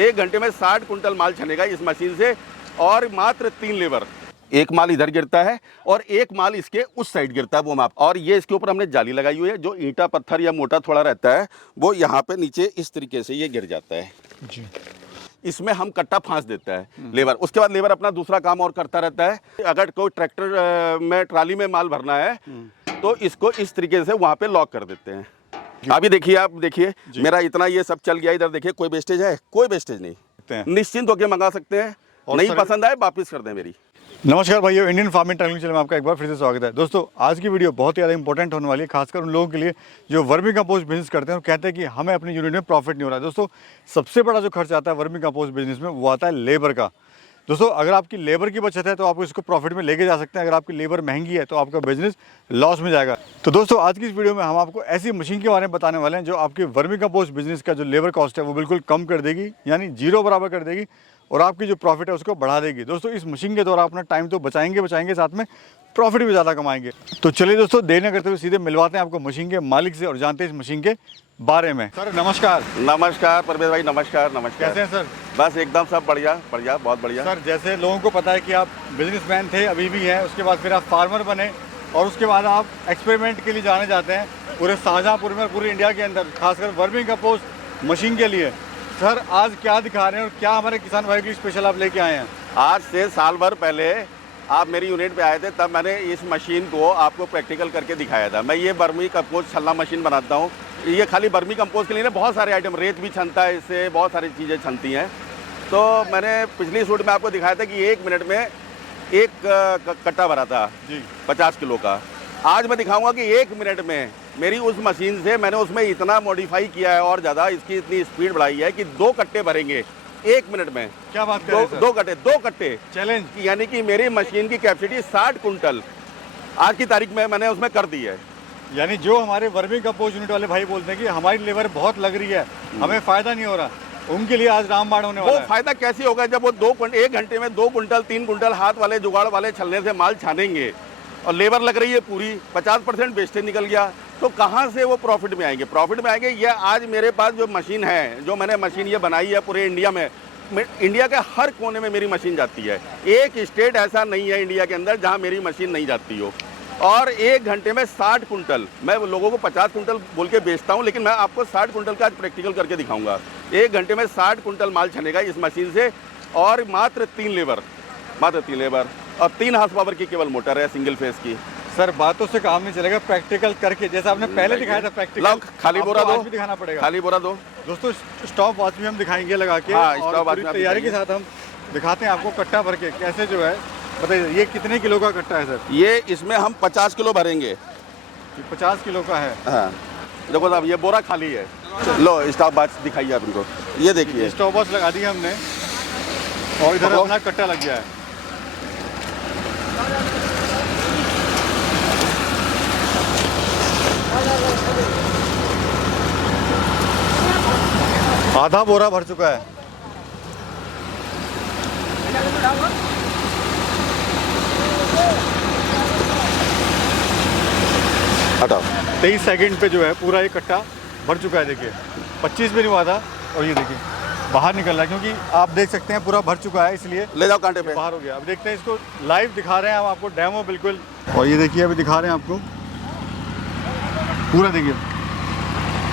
1 घंटे में 60 कुंटल माल छनेगा इस मशीन से, और मात्र 3 लेबर। एक माल इधर गिरता है और एक माल इसके उस साइड गिरता है, वो माप। और ये इसके ऊपर हमने जाली लगाई हुई है, जो ईंटा पत्थर या मोटा थोड़ा रहता है वो यहाँ पे नीचे इस तरीके से ये गिर जाता है जी। इसमें हम कट्टा फांस देता है लेबर। उसके बाद लेबर अपना दूसरा काम और करता रहता है। अगर कोई ट्रैक्टर में ट्राली में माल भरना है तो इसको इस तरीके से वहाँ पे लॉक कर देते हैं। अभी देखिए, आप देखिए मेरा इतना ये सब चल गया। इधर देखिए, कोई वेस्टेज है? कोई वेस्टेज नहीं। निश्चिंत होकर मंगा सकते हैं, नहीं पसंद आए वापस कर दें मेरी। नमस्कार भाइयों, इंडियन फार्मिंग ट्रैवलिंग चैनल में आपका एक बार फिर से स्वागत है। दोस्तों, आज की वीडियो बहुत ही ज़्यादा इंपॉर्टेंट होने वाली है, खासकर उन लोगों के लिए जो वर्मी कंपोस्ट बिजनेस करते हैं और कहते हैं कि हमें अपनी यूनिट में प्रॉफिट नहीं हो रहा है। दोस्तों, सबसे बड़ा जो खर्च आता है वर्मी कंपोस्ट बिजनेस में वो आता है लेबर का। दोस्तों, अगर आपकी लेबर की बचत है तो आप इसको प्रॉफिट में लेके जा सकते हैं। अगर आपकी लेबर महंगी है तो आपका बिजनेस लॉस में जाएगा। तो दोस्तों, आज की इस वीडियो में हम आपको ऐसी मशीन के बारे में बताने वाले हैं जो आपकी वर्मी कंपोस्ट बिजनेस का जो लेबर कॉस्ट है वो बिल्कुल कम कर देगी, यानी जीरो बराबर कर देगी, और आपकी जो प्रॉफिट है उसको बढ़ा देगी। दोस्तों, इस मशीन के द्वारा अपना टाइम तो बचाएंगे, साथ में प्रॉफिट भी ज़्यादा कमाएंगे। तो चलिए दोस्तों, देर न करते हुए सीधे मिलवाते हैं आपको मशीन के मालिक से और जानते हैं इस मशीन के बारे में। सर नमस्कार। नमस्कार परवेज भाई, नमस्कार। नमस्कार। कैसे हैं सर? बस एकदम सब बढ़िया बढ़िया, बहुत बढ़िया। सर, जैसे लोगों को पता है कि आप बिजनेसमैन थे, अभी भी हैं, उसके बाद फिर आप फार्मर बने और उसके बाद आप एक्सपेरिमेंट के लिए जाने जाते हैं पूरे शाहजहाँपुर में, पूरे इंडिया के अंदर, खासकर वर्मी कंपोस्ट मशीन के लिए। सर, आज क्या दिखा रहे हैं और क्या हमारे किसान भाई के लिए स्पेशल आप लेके आए हैं? आज से साल भर पहले आप मेरी यूनिट पे आए थे, तब मैंने इस मशीन को आपको प्रैक्टिकल करके दिखाया था। मैं ये वर्मी कंपोस्ट छलना मशीन बनाता हूँ। ये खाली वर्मी कंपोस्ट के लिए ना, बहुत सारे आइटम, रेत भी छनता है इससे, बहुत सारी चीज़ें छनती हैं। तो मैंने पिछली शूट में आपको दिखाया था कि 1 मिनट में एक कट्टा भरा था जी 50 किलो का। आज मैं दिखाऊंगा कि 1 मिनट में मेरी उस मशीन से मैंने उसमें इतना मॉडिफाई किया है और ज़्यादा इसकी इतनी स्पीड बढ़ाई है कि 2 कट्टे भरेंगे 1 मिनट में। क्या बात कर रहे हैं? 2 कट्टे चैलेंज, यानी कि मेरी मशीन की कैपेसिटी 60 कुंटल आज की तारीख में मैंने उसमें कर दी है। यानी जो हमारे वर्मी कंपोस्ट यूनिट वाले भाई बोलते हैं कि हमारी लेबर बहुत लग रही है, हमें फ़ायदा नहीं हो रहा, उनके लिए आज रामबाण होने वाला है। वो फायदा कैसे होगा जब वो 1 घंटे में 2 कुंटल 3 कुंटल हाथ वाले जुगाड़ वाले छलने से माल छानेंगे और लेबर लग रही है पूरी, 50% वेस्टेज निकल गया, तो कहाँ से वो प्रॉफिट में आएंगे? प्रॉफिट में आएंगे। ये आज मेरे पास जो मशीन है, जो मैंने मशीन ये बनाई है पूरे इंडिया में, इंडिया के हर कोने में मेरी मशीन जाती है। एक स्टेट ऐसा नहीं है इंडिया के अंदर जहाँ मेरी मशीन नहीं जाती हो। और 1 घंटे में 60 कुंटल, मैं लोगों को 50 कुंटल बोल के बेचता हूँ, लेकिन मैं आपको 60 कुंटल का आज प्रैक्टिकल करके दिखाऊंगा। 1 घंटे में 60 कुंटल माल छनेगा इस मशीन से, और मात्र 3 लेबर और 3 हार्स पावर की केवल मोटर है, सिंगल फेस की। सर, बातों से काम नहीं चलेगा, प्रैक्टिकल करके, जैसा आपने पहले दिखाया था प्रैक्टिकल। खाली बोरा दो, भी दिखाना पड़ेगा। खाली बोरा दो। दोस्तों, स्टॉप वॉच भी हम दिखाएंगे लगा के, हाँ, और पूरी तैयारी के साथ हम दिखाते हैं आपको कट्टा भर के कैसे जो है। बताइए, ये कितने किलो का कट्टा है सर? ये इसमें हम 50 किलो भरेंगे। 50 किलो का है। हाँ, देखो साहब, ये बोरा खाली है। लो, स्टॉप वॉच दिखाइए आप इनको। ये देखिए, स्टॉप वॉच लगा दी हमने और इधर अपना कट्टा लग गया है। आधा बोरा भर चुका है। हटाओ। 23 सेकंड पे जो है पूरा ये कट्टा भर चुका है। देखिए, 25 भी नहीं हुआ था और ये देखिए बाहर निकल रहा है, क्योंकि आप देख सकते हैं पूरा भर चुका है, इसलिए ले जाओ कांटे पे। बाहर हो गया। अब देखते हैं, इसको लाइव दिखा रहे हैं हम आपको, डेमो बिल्कुल। और ये देखिए, अभी दिखा रहे हैं आपको पूरा। देखिए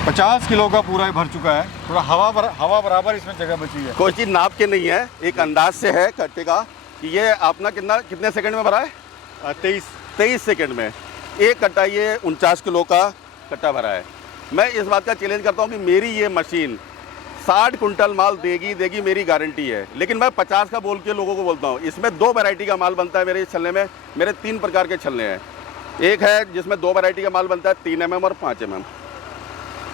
50 किलो का पूरा भर चुका है। पूरा हवा बराबर इसमें जगह बची है। कोई चीज़ नाप के नहीं है, एक अंदाज से है कट्टे का कि ये अपना कितने सेकंड में भरा है? 23 सेकंड में एक कट्टा, ये 49 किलो का कट्टा भरा है। मैं इस बात का चैलेंज करता हूँ कि मेरी ये मशीन 60 कुंटल माल देगी, मेरी गारंटी है। लेकिन मैं 50 का बोल के लोगों को बोलता हूँ। इसमें 2 वैरायटी का माल बनता है मेरे इस छलने में। मेरे 3 प्रकार के छलने हैं। एक है जिसमें 2 वैरायटी का माल बनता है, 3 mm और 5 mm।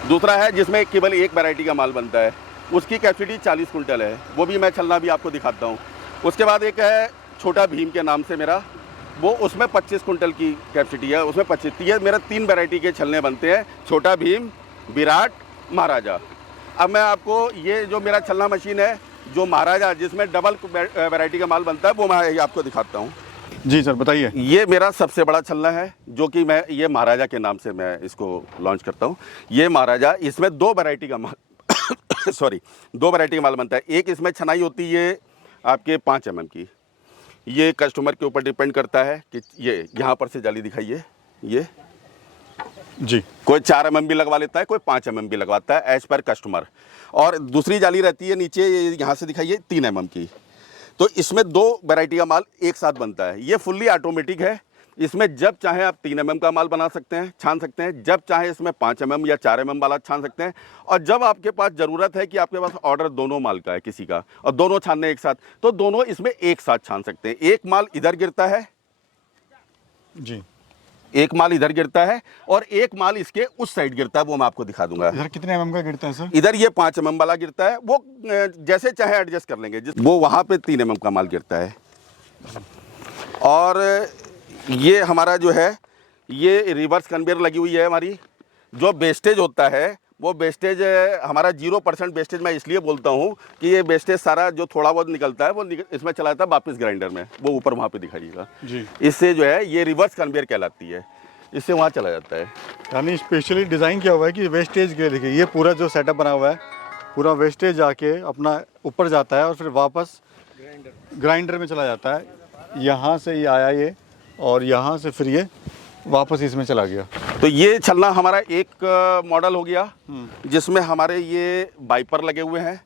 दूसरा है जिसमें केवल 1 वैरायटी का माल बनता है, उसकी कैपेसिटी 40 कुंटल है। वो भी मैं छलना भी आपको दिखाता हूँ। उसके बाद एक है छोटा भीम के नाम से मेरा, वो उसमें 25 कुंटल की कैपेसिटी है, उसमें 25। ये मेरा 3 वैरायटी के छलने बनते हैं, छोटा भीम, विराट, महाराजा। अब मैं आपको ये जो मेरा छलना मशीन है, जो महाराजा, जिसमें डबल वैरायटी का माल बनता है, वो मैं आपको दिखाता हूँ। जी सर, बताइए। ये मेरा सबसे बड़ा छलना है, जो कि मैं ये महाराजा के नाम से मैं इसको लॉन्च करता हूँ। ये महाराजा, इसमें 2 वैरायटी का माल सॉरी, 2 वैरायटी का माल बनता है। एक इसमें छनाई होती है आपके 5 mm की। ये कस्टमर के ऊपर डिपेंड करता है कि ये यहाँ पर से जाली दिखाइए, ये जी, कोई 4 mm भी लगवा लेता है, कोई 5 mm भी लगवाता है, एज पर कस्टमर। और दूसरी जाली रहती है नीचे, यहाँ से दिखाइए 3 mm की। तो इसमें 2 वैरायटी का माल एक साथ बनता है। ये फुल्ली ऑटोमेटिक है। इसमें जब चाहे आप 3 mm का माल बना सकते हैं, छान सकते हैं, जब चाहे इसमें 5 mm या 4 mm वाला छान सकते हैं। और जब आपके पास ज़रूरत है कि आपके पास ऑर्डर दोनों माल का है किसी का, और दोनों छानने एक साथ, तो दोनों इसमें एक साथ छान सकते हैं। एक माल इधर गिरता है जी, एक माल इधर गिरता है, और एक माल इसके उस साइड गिरता है, वो मैं आपको दिखा दूंगा। इधर कितने mm का गिरता है सर? इधर ये 5 mm वाला गिरता है, वो जैसे चाहे एडजस्ट कर लेंगे। वो वहाँ पे 3 mm का माल गिरता है। और ये हमारा जो है, ये रिवर्स कन्वेयर लगी हुई है हमारी। जो वेस्टेज होता है, वो वेस्टेज हमारा 0% वेस्टेज मैं इसलिए बोलता हूँ कि ये वेस्टेज सारा जो थोड़ा बहुत निकलता है वो इसमें चला जाता है वापस ग्राइंडर में, वो ऊपर वहाँ पे दिखाइएगा जी। इससे जो है ये रिवर्स कन्वेयर कहलाती है, इससे वहाँ चला जाता है। यानी स्पेशली डिज़ाइन किया हुआ है कि वेस्टेज के लिए। देखिए ये पूरा जो सेटअप बना हुआ है, पूरा वेस्टेज आके अपना ऊपर जाता है और फिर वापस ग्राइंडर में चला जाता है। यहाँ से ये आया ये, और यहाँ से फिर ये वापस इसमें चला गया। तो ये छलना हमारा एक मॉडल हो गया, जिसमें हमारे ये वाइपर लगे हुए हैं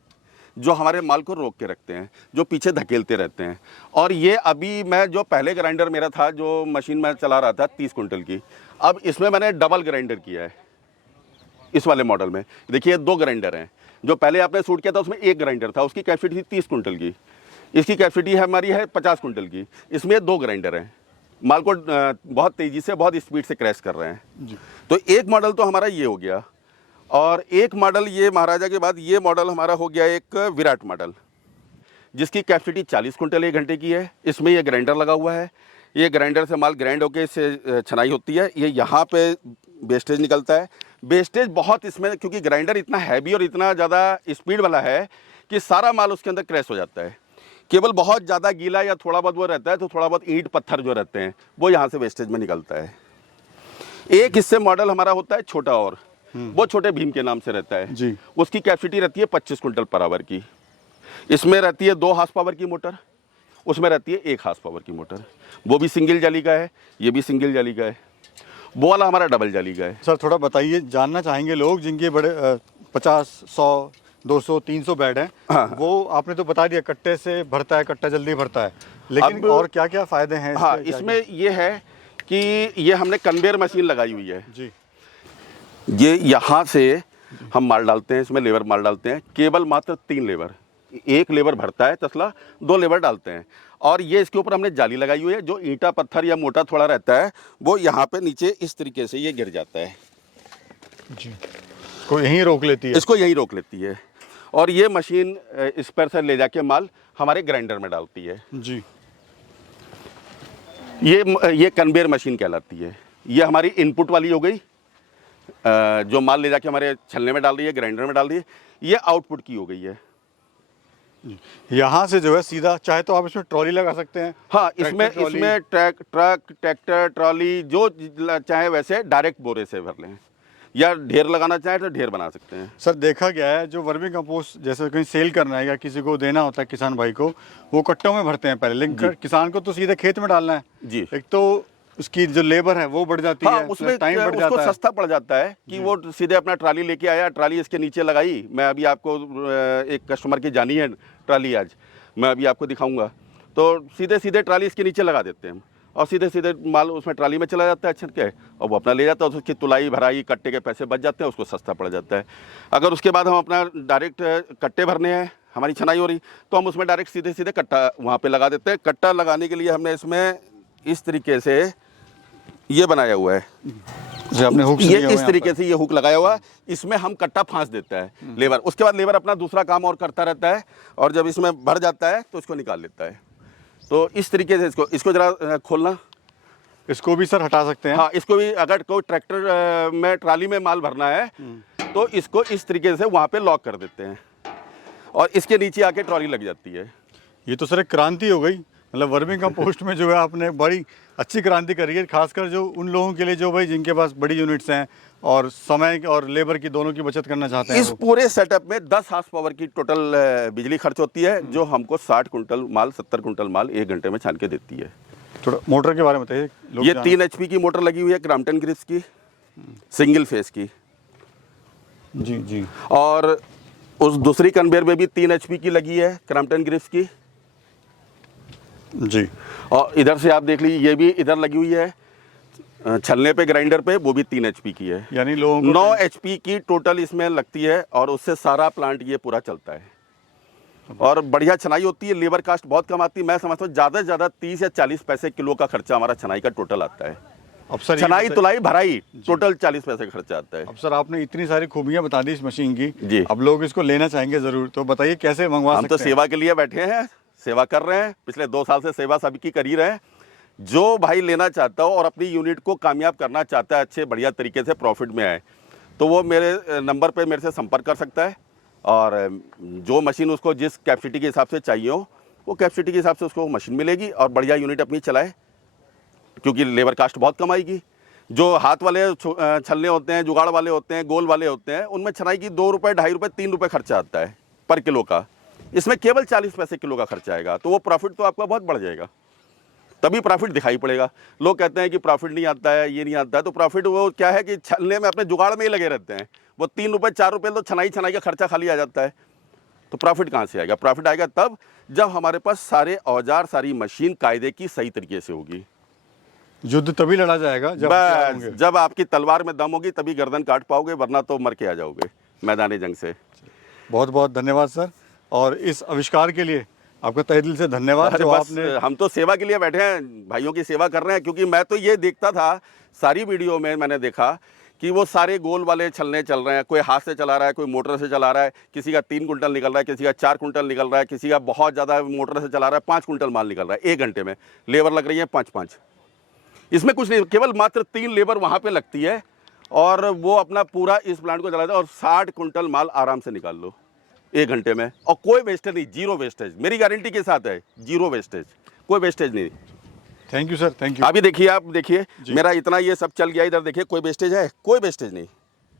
जो हमारे माल को रोक के रखते हैं, जो पीछे धकेलते रहते हैं। और ये अभी मैं जो पहले ग्राइंडर मेरा था, जो मशीन मैं चला रहा था 30 कुंटल की, अब इसमें मैंने डबल ग्राइंडर किया है। इस वाले मॉडल में देखिए 2 ग्राइंडर हैं। जो पहले आपने शूट किया था उसमें 1 ग्राइंडर था, उसकी कैपेसिटी थी 30 कुंटल की। इसकी कैपेसिटी है हमारी है 50 कुंटल की। इसमें 2 ग्राइंडर हैं, माल को बहुत तेज़ी से, बहुत स्पीड से क्रैश कर रहे हैं जी। तो एक मॉडल तो हमारा ये हो गया, और एक मॉडल ये महाराजा के बाद ये मॉडल हमारा हो गया एक विराट मॉडल, जिसकी कैपेसिटी 40 कुंटल 1 घंटे की है। इसमें ये ग्राइंडर लगा हुआ है। ये ग्राइंडर से माल ग्राइंड होकर इससे छनाई होती है। ये यहाँ पे वेस्टेज निकलता है। वेस्टेज बहुत इसमें, क्योंकि ग्राइंडर इतना हैवी और इतना ज़्यादा स्पीड वाला है कि सारा माल उसके अंदर क्रैश हो जाता है। केवल बहुत ज़्यादा गीला या थोड़ा बहुत वो रहता है, तो थोड़ा बहुत ईंट पत्थर जो रहते हैं वो यहाँ से वेस्टेज में निकलता है। एक इससे मॉडल हमारा होता है छोटा, और वो छोटे भीम के नाम से रहता है जी। उसकी कैपेसिटी रहती है 25 कुंटल पर आवर की। इसमें रहती है 2 हार्स पावर की मोटर, उसमें रहती है 1 हार्स पावर की मोटर। वो भी सिंगल जाली का है, ये भी सिंगल जाली का है। वो वाला हमारा डबल जाली का है। सर थोड़ा बताइए, जानना चाहेंगे लोग जिनके बड़े 50, 100, 200, 300 बेड हैं। हाँ। वो आपने तो बता दिया, कट्टे से भरता है, कट्टा जल्दी भरता है, लेकिन अब और क्या क्या फ़ायदे हैं? हाँ, इसमें ये है कि ये हमने कन्वेयर मशीन लगाई हुई है जी। ये यहाँ से हम माल डालते हैं, इसमें लेबर माल डालते हैं, केवल मात्र 3 लेबर। 1 लेबर भरता है तसला, 2 लेबर डालते हैं। और ये इसके ऊपर हमने जाली लगाई हुई है, जो ईंटा पत्थर या मोटा थोड़ा रहता है वो यहाँ पे नीचे इस तरीके से ये गिर जाता है जी, को यहीं रोक लेती है, इसको यहीं रोक लेती है। और ये मशीन इस पर से ले जाके माल हमारे ग्राइंडर में डालती है जी। ये कन्वेयर मशीन कहलाती है। ये हमारी इनपुट वाली हो गई, जो माल ले जाके हमारे छलने में डाल रही है, ग्राइंडर में डाल रही है। ये आउटपुट की हो गई है। यहाँ से जो है सीधा, चाहे तो आप इसमें ट्रॉली लगा सकते हैं। हाँ, इसमें ट्रक, ट्रैक्टर, ट्रॉली जो चाहे वैसे डायरेक्ट बोरे से भर लें, या ढेर लगाना चाहे तो ढेर बना सकते हैं। सर देखा गया है, जो वर्मी कंपोस्ट जैसे कहीं सेल करना है या किसी को देना होता है किसान भाई को, वो कट्टों में भरते हैं पहले, लेकिन किसान को तो सीधे खेत में डालना है जी। एक तो उसकी जो लेबर है वो बढ़ जाती हाँ, है, उसमें टाइम बढ़ जाता उसको है। सस्ता पड़ जाता है कि वो सीधे अपना ट्राली लेके आया, ट्राली इसके नीचे लगाई। मैं अभी आपको एक कस्टमर की जानी है ट्राली, आज मैं अभी आपको दिखाऊंगा। तो सीधे सीधे ट्राली इसके नीचे लगा देते हैं और सीधे सीधे माल उसमें ट्राली में चला जाता है छत के, और वो अपना ले जाता है। उसकी तुलाई भराई कट्टे के पैसे बच जाते हैं, उसको सस्ता पड़ जाता है। अगर उसके बाद हम अपना डायरेक्ट कट्टे भरने हैं, हमारी छनाई हो रही, तो हम उसमें डायरेक्ट सीधे सीधे कट्टा वहाँ पे लगा देते हैं। कट्टा लगाने के लिए हमने इसमें इस तरीके से ये बनाया हुआ है, आपने हुक ये इस तरीके से ये हुक लगाया हुआ है। इसमें हम कट्टा फांस देता है लेबर, उसके बाद लेबर अपना दूसरा काम और करता रहता है, और जब इसमें भर जाता है तो इसको निकाल लेता है। तो इस तरीके से इसको जरा खोलना, इसको भी सर हटा सकते हैं। हाँ, इसको भी अगर कोई ट्रैक्टर में ट्राली में माल भरना है तो इसको इस तरीके से वहाँ पे लॉक कर देते हैं, और इसके नीचे आके ट्रॉली लग जाती है। ये तो सर एक क्रांति हो गई, मतलब वर्मी कंपोस्ट में जो है आपने बड़ी अच्छी क्रांति करी है, खासकर जो उन लोगों के लिए जो भाई जिनके पास बड़ी यूनिट्स हैं और समय और लेबर की दोनों की बचत करना चाहते हैं। इस पूरे सेटअप में 10 हार्स पावर की टोटल बिजली खर्च होती है, जो हमको 60 कुंटल माल 70 कुंटल माल 1 घंटे में छान के देती है। थोड़ा मोटर के बारे में बताइए। ये 3 HP की मोटर लगी हुई है, क्रॉम्पटन ग्रिप्स की, सिंगल फेस की। जी जी। और उस दूसरी कन्वेयर में भी 3 HP की लगी है, क्रॉम्पटन ग्रिप्स की जी। और इधर से आप देख लीजिए, ये भी इधर लगी हुई है छलने पे, ग्राइंडर पे, वो भी 3 HP की है। यानी लोगों को 9 HP की टोटल इसमें लगती है और उससे सारा प्लांट ये पूरा चलता है और बढ़िया छनाई होती है। लेबर कास्ट बहुत कम आती है। मैं समझता हूँ ज़्यादा से ज़्यादा 30 या 40 पैसे किलो का खर्चा हमारा छनाई का टोटल आता है। अब सर छनाई तुलाई भराई टोटल 40 पैसे खर्चा आता है। अब सर आपने इतनी सारी खूबियां बता दी इस मशीन की जी। अब लोग इसको लेना चाहेंगे ज़रूर, तो बताइए कैसे मंगवा हम सकते तो हैं? सेवा के लिए बैठे हैं, सेवा कर रहे हैं, पिछले 2 साल से सेवा सभी की कर ही रहे हैं। जो भाई लेना चाहता हो और अपनी यूनिट को कामयाब करना चाहता है, अच्छे बढ़िया तरीके से प्रॉफिट में आए, तो वो मेरे नंबर पे मेरे से संपर्क कर सकता है और जो मशीन उसको जिस कैपेसिटी के हिसाब से चाहिए हो, वो कैपेसिटी के हिसाब से उसको मशीन मिलेगी और बढ़िया यूनिट अपनी चलाए, क्योंकि लेबर कास्ट बहुत कम आएगी। जो हाथ वाले छलने होते हैं, जुगाड़ वाले होते हैं, गोल वाले होते हैं, उनमें छनाई की 2 रुपये, 2.5 रुपये, 3 रुपये खर्चा आता है पर किलो का। इसमें केवल 40 पैसे किलो का खर्चा आएगा, तो वो प्रॉफिट तो आपका बहुत बढ़ जाएगा, तभी प्रॉफिट दिखाई पड़ेगा। लोग कहते हैं कि प्रॉफिट नहीं आता है, ये नहीं आता है, तो प्रॉफिट वो क्या है कि छलने में अपने जुगाड़ में ही लगे रहते हैं। वो 3 रुपये 4 रुपये तो छनाई का खर्चा खाली आ जाता है, तो प्रॉफिट कहाँ से आएगा? प्रॉफिट आएगा तब जब हमारे पास सारे औजार, सारी मशीन कायदे की सही तरीके से होगी। युद्ध तभी लड़ा जाएगा जब आपकी तलवार में दम होगी, तभी गर्दन काट पाओगे, वरना तो मर के आ जाओगे मैदानी जंग से। बहुत बहुत धन्यवाद सर, और इस आविष्कार के लिए आपका तहे दिल से धन्यवाद। जो आपने, हम तो सेवा के लिए बैठे हैं, भाइयों की सेवा कर रहे हैं, क्योंकि मैं तो ये देखता था सारी वीडियो में, मैंने देखा कि वो सारे गोल वाले छलने चल रहे हैं, कोई हाथ से चला रहा है, कोई मोटर से चला रहा है, किसी का 3 कुंटल निकल रहा है, किसी का 4 कुंटल निकल रहा है, किसी का बहुत ज़्यादा मोटर से चला रहा है 5 कुंटल माल निकल रहा है 1 घंटे में। लेबर लग रही है 5-5, इसमें कुछ नहीं, केवल मात्र 3 लेबर वहाँ पे लगती है और वो अपना पूरा इस प्लांट को चलाता है और 60 कुंटल माल आराम से निकाल लो 1 घंटे में, और कोई वेस्टेज नहीं, 0 वेस्टेज, मेरी गारंटी के साथ है, 0 वेस्टेज, कोई वेस्टेज नहीं। Thank you sir, thank you. अभी देखिए, आप देखिए मेरा इतना ये सब चल गया, इधर देखिए कोई वेस्टेज है? कोई वेस्टेज नहीं,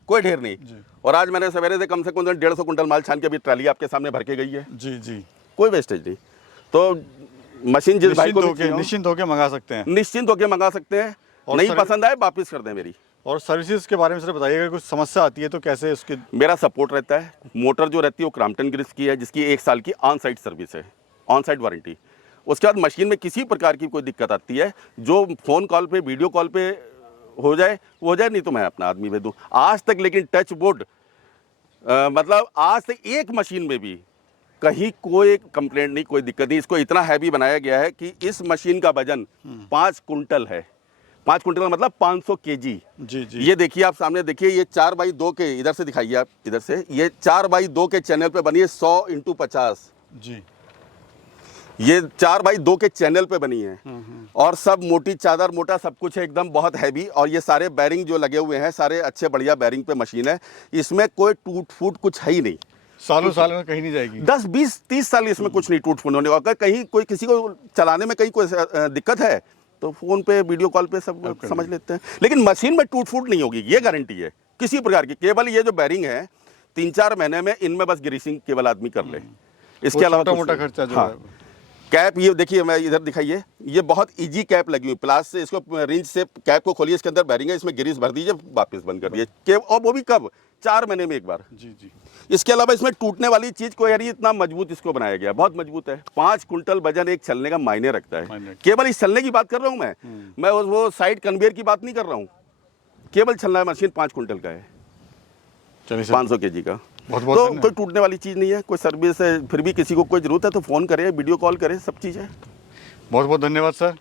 कोई ढेर नहीं। और आज मैंने सवेरे से कम 150 कुंटल माल छान के अभी ट्राली आपके सामने भर के गई है। जी जी, कोई वेस्टेज नहीं। तो मशीन जिस भाई को निश्चिंत होकर मंगा सकते हैं, निश्चिंत होकर मंगा सकते हैं, नहीं पसंद आए वापस कर दें मेरी। और सर्विसेज के बारे में सर बताइए, अगर कुछ समस्या आती है तो कैसे उसके? मेरा सपोर्ट रहता है। मोटर जो रहती है वो क्रॉम्पटन ग्रिप्स की है, जिसकी 1 साल की ऑन साइट सर्विस है, ऑन साइट वारंटी। उसके बाद मशीन में किसी प्रकार की कोई दिक्कत आती है, जो फ़ोन कॉल पे, वीडियो कॉल पे हो जाए वो हो जाए, नहीं तो मैं अपना आदमी भेज दूँ। आज तक लेकिन टच वुड, मतलब आज तक एक मशीन में भी कहीं कोई कंप्लेंट नहीं, कोई दिक्कत नहीं। इसको इतना हैवी बनाया गया है कि इस मशीन का वजन 5 कुंटल है। 5 कुंटल का मतलब 500 kg। जी जी, ये देखिए, आप सामने देखिए, ये 4x2 के, इधर से दिखाइए आप, इधर से, ये 4x2 के चैनल पे बनी है, 100 × 50 जी, ये 4x2 के चैनल पे बनी है और सब मोटी चादर, मोटा सब कुछ है, एकदम बहुत हैवी। और ये सारे बैरिंग जो लगे हुए हैं, सारे अच्छे बढ़िया बैरिंग पे मशीन है, इसमें कोई टूट फूट कुछ है ही नहीं। सालों में कहीं नहीं जाएगी। 10, 20, 30 साल इसमें कुछ नहीं टूट फूट होने का। अगर कहीं कोई किसी को चलाने में कहीं कोई दिक्कत है तो फ़ोन पे, वीडियो कॉल पे सब समझ लेते हैं, लेकिन मशीन में टूट फूट नहीं होगी, ये गारंटी है किसी प्रकार की। केवल ये जो बैरिंग है 3-4 महीने में इनमें बस ग्रीसिंग केवल आदमी कर ले, इसके अलावा मोटा खर्चा जो है। कैप ये देखिए, मैं इधर दिखाइए, ये बहुत इजी कैप लगी हुई, प्लास से इसको रिंच से कैप को खोलिए, इसके अंदर बैरिंग है, इसमें ग्रीस भर दीजिए, वापस बंद कर दीजिए, और वो भी कब? 4 महीने में एक बार। जी जी। इसके अलावा इसमें टूटने वाली चीज को, यार इतना मजबूत इसको बनाया गया, बहुत मजबूत है। 5 कुंटल वजन एक छलने का मायने रखता है। केवल इस छलने की बात कर रहा हूँ मैं वो साइड कन्वेयर की बात नहीं कर रहा हूँ। केवल छलना मशीन 5 कुंटल का है, 500 kg का। तो कोई टूटने वाली चीज़ नहीं है, कोई सर्विस है। फिर भी किसी को कोई ज़रूरत है तो फ़ोन करे, वीडियो कॉल करे, सब चीज़ है। बहुत बहुत धन्यवाद सर,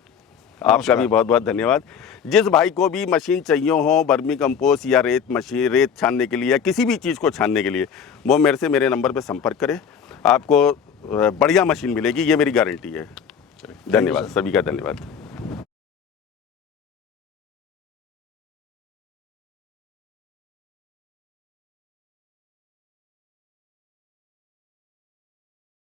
आपका भी बहुत बहुत धन्यवाद। जिस भाई को भी मशीन चाहिए हो, वर्मी कंपोस्ट या रेत मशीन, रेत छानने के लिए या किसी भी चीज़ को छानने के लिए, वो मेरे नंबर पर संपर्क करें, आपको बढ़िया मशीन मिलेगी, ये मेरी गारंटी है। धन्यवाद, सभी का धन्यवाद।